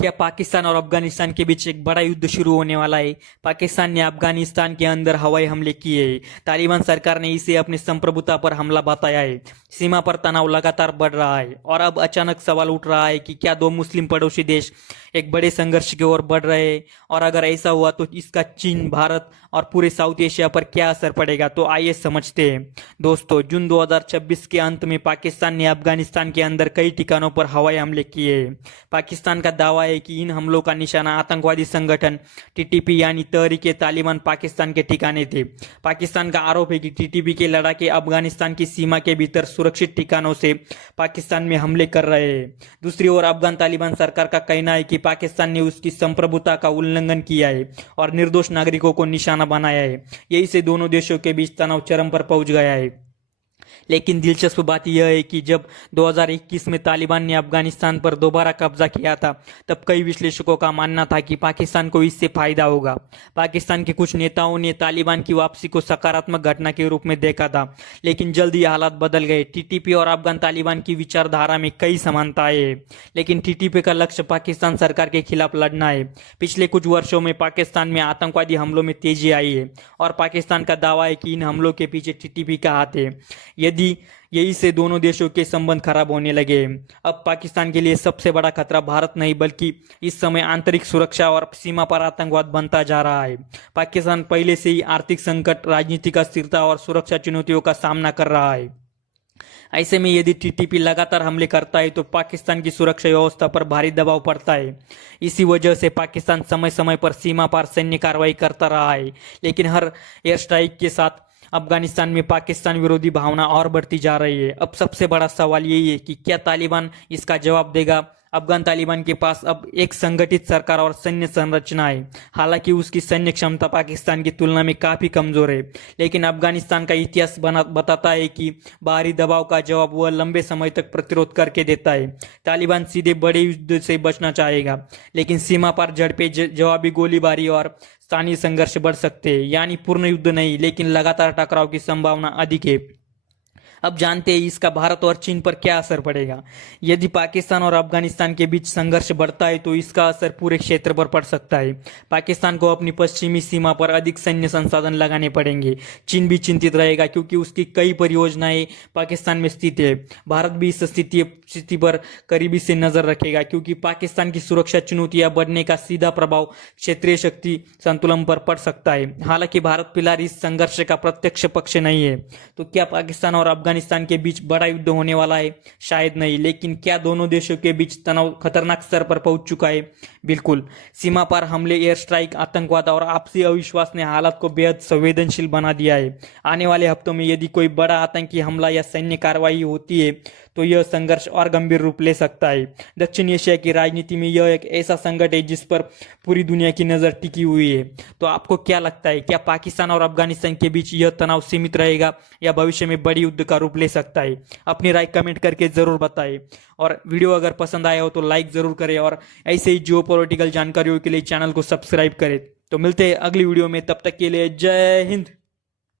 क्या पाकिस्तान और अफगानिस्तान के बीच एक बड़ा युद्ध शुरू होने वाला है। पाकिस्तान ने अफगानिस्तान के अंदर हवाई हमले किए हैं। तालिबान सरकार ने इसे अपनी संप्रभुता पर हमला बताया है। सीमा पर तनाव लगातार बढ़ रहा है और अब अचानक सवाल उठ रहा है कि क्या दो मुस्लिम पड़ोसी देश एक बड़े संघर्ष की ओर बढ़ रहे हैं, और अगर ऐसा हुआ तो इसका चीन, भारत और पूरे साउथ एशिया पर क्या असर पड़ेगा। तो आइए समझते हैं। दोस्तों, जून 2026 के अंत में पाकिस्तान ने अफगानिस्तान के अंदर कई ठिकानों पर हवाई हमले किए हैं। पाकिस्तान का दावा है कि इन हमलों का निशाना आतंकवादी संगठन टीटीपी यानी तहरीके तालिबान पाकिस्तान के ठिकाने थे। पाकिस्तान का आरोप है कि टीटीपी के लड़ाके अफगानिस्तान की सीमा के भीतर सुरक्षित ठिकानों से पाकिस्तान में हमले कर रहे हैं। दूसरी ओर अफगान तालिबान सरकार का कहना है कि पाकिस्तान ने उसकी संप्रभुता का उल्लंघन किया है और निर्दोष नागरिकों को निशाना बनाया है। यही से दोनों देशों के बीच तनाव चरम पर पहुंच गया है। लेकिन दिलचस्प बात यह है कि जब 2021 में तालिबान ने अफगानिस्तान पर दोबारा कब्जा किया था, तब कई विश्लेषकों का मानना था कि पाकिस्तान को इससे फायदा होगा। पाकिस्तान के कुछ नेताओं ने तालिबान की वापसी को सकारात्मक घटना के रूप में देखा था, लेकिन जल्द ही हालात बदल गए। टीटीपी और अफगान तालिबान की विचारधारा में कई समानताएं हैं, लेकिन टीटीपी का लक्ष्य पाकिस्तान सरकार के खिलाफ लड़ना है। पिछले कुछ वर्षों में पाकिस्तान में आतंकवादी हमलों में तेजी आई है और पाकिस्तान का दावा है कि इन हमलों के पीछे टीटीपी का हाथ है। यदि यही से दोनों देशों के संबंध खराब होने लगे। अब पाकिस्तान के लिए सबसे बड़ा खतरा भारत नहीं, बल्कि इस समय आंतरिक सुरक्षा और सीमा पर आतंकवाद बनता जा रहा है। पाकिस्तान पहले से ही आर्थिक संकट, राजनीतिक अस्थिरता और सुरक्षा चुनौतियों का सामना कर रहा है। ऐसे में यदि टीटीपी लगातार हमले करता है तो पाकिस्तान की सुरक्षा व्यवस्था पर भारी दबाव पड़ता है। इसी वजह से पाकिस्तान समय समय पर सीमा पार सैन्य कार्रवाई करता रहा है, लेकिन हर एयर स्ट्राइक के साथ अफगानिस्तान में पाकिस्तान विरोधी भावना और बढ़ती जा रही है। अब सबसे बड़ा सवाल यही है कि क्या तालिबान इसका जवाब देगा। अफगान तालिबान के पास अब एक संगठित सरकार और सैन्य संरचना है। हालांकि उसकी सैन्य क्षमता पाकिस्तान की तुलना में काफी कमजोर है, लेकिन अफगानिस्तान का इतिहास बताता है कि बाहरी दबाव का जवाब वह लंबे समय तक प्रतिरोध करके देता है। तालिबान सीधे बड़े युद्ध से बचना चाहेगा, लेकिन सीमा पर झड़पें, जवाबी गोलीबारी और स्थानीय संघर्ष बढ़ सकते हैं। यानी पूर्ण युद्ध नहीं, लेकिन लगातार टकराव की संभावना अधिक है। अब जानते हैं इसका भारत और चीन पर क्या असर पड़ेगा। यदि पाकिस्तान और अफगानिस्तान के बीच संघर्ष बढ़ता है तो इसका असर पूरे क्षेत्र पर पड़ सकता है। पाकिस्तान को अपनी पश्चिमी सीमा पर अधिक सैन्य संसाधन लगाने पड़ेंगे। चीन भी चिंतित रहेगा क्योंकि उसकी कई परियोजनाएं पाकिस्तान में स्थित है। भारत भी इस स्थिति पर करीबी से नजर रखेगा, क्योंकि पाकिस्तान की सुरक्षा चुनौतियां बढ़ने का सीधा प्रभाव क्षेत्रीय शक्ति संतुलन पर पड़ सकता है। हालांकि भारत फिलहाल इस संघर्ष का प्रत्यक्ष पक्ष नहीं है। तो क्या पाकिस्तान और अफगानिस्तान के बीच बड़ा युद्ध होने वाला है? शायद नहीं, लेकिन क्या दोनों देशों के बीच तनाव खतरनाक स्तर पर पहुंच चुका है? बिल्कुल। सीमा पार हमले, एयर स्ट्राइक, आतंकवाद और आपसी अविश्वास ने हालात को बेहद संवेदनशील बना दिया है। आने वाले हफ्तों में यदि कोई बड़ा आतंकी हमला या सैन्य कार्रवाई होती है तो यह संघर्ष और गंभीर रूप ले सकता है। दक्षिण एशिया की राजनीति में यह एक ऐसा संकट है जिस पर पूरी दुनिया की नजर टिकी हुई है। तो आपको क्या लगता है, क्या पाकिस्तान और अफगानिस्तान के बीच यह तनाव सीमित रहेगा या भविष्य में बड़ी युद्ध का रूप ले सकता है? अपनी राय कमेंट करके जरूर बताएं, और वीडियो अगर पसंद आया हो तो लाइक जरूर करें, और ऐसे ही जियोपॉलिटिकल जानकारियों के लिए चैनल को सब्सक्राइब करें। तो मिलते हैं अगली वीडियो में, तब तक के लिए जय हिंद।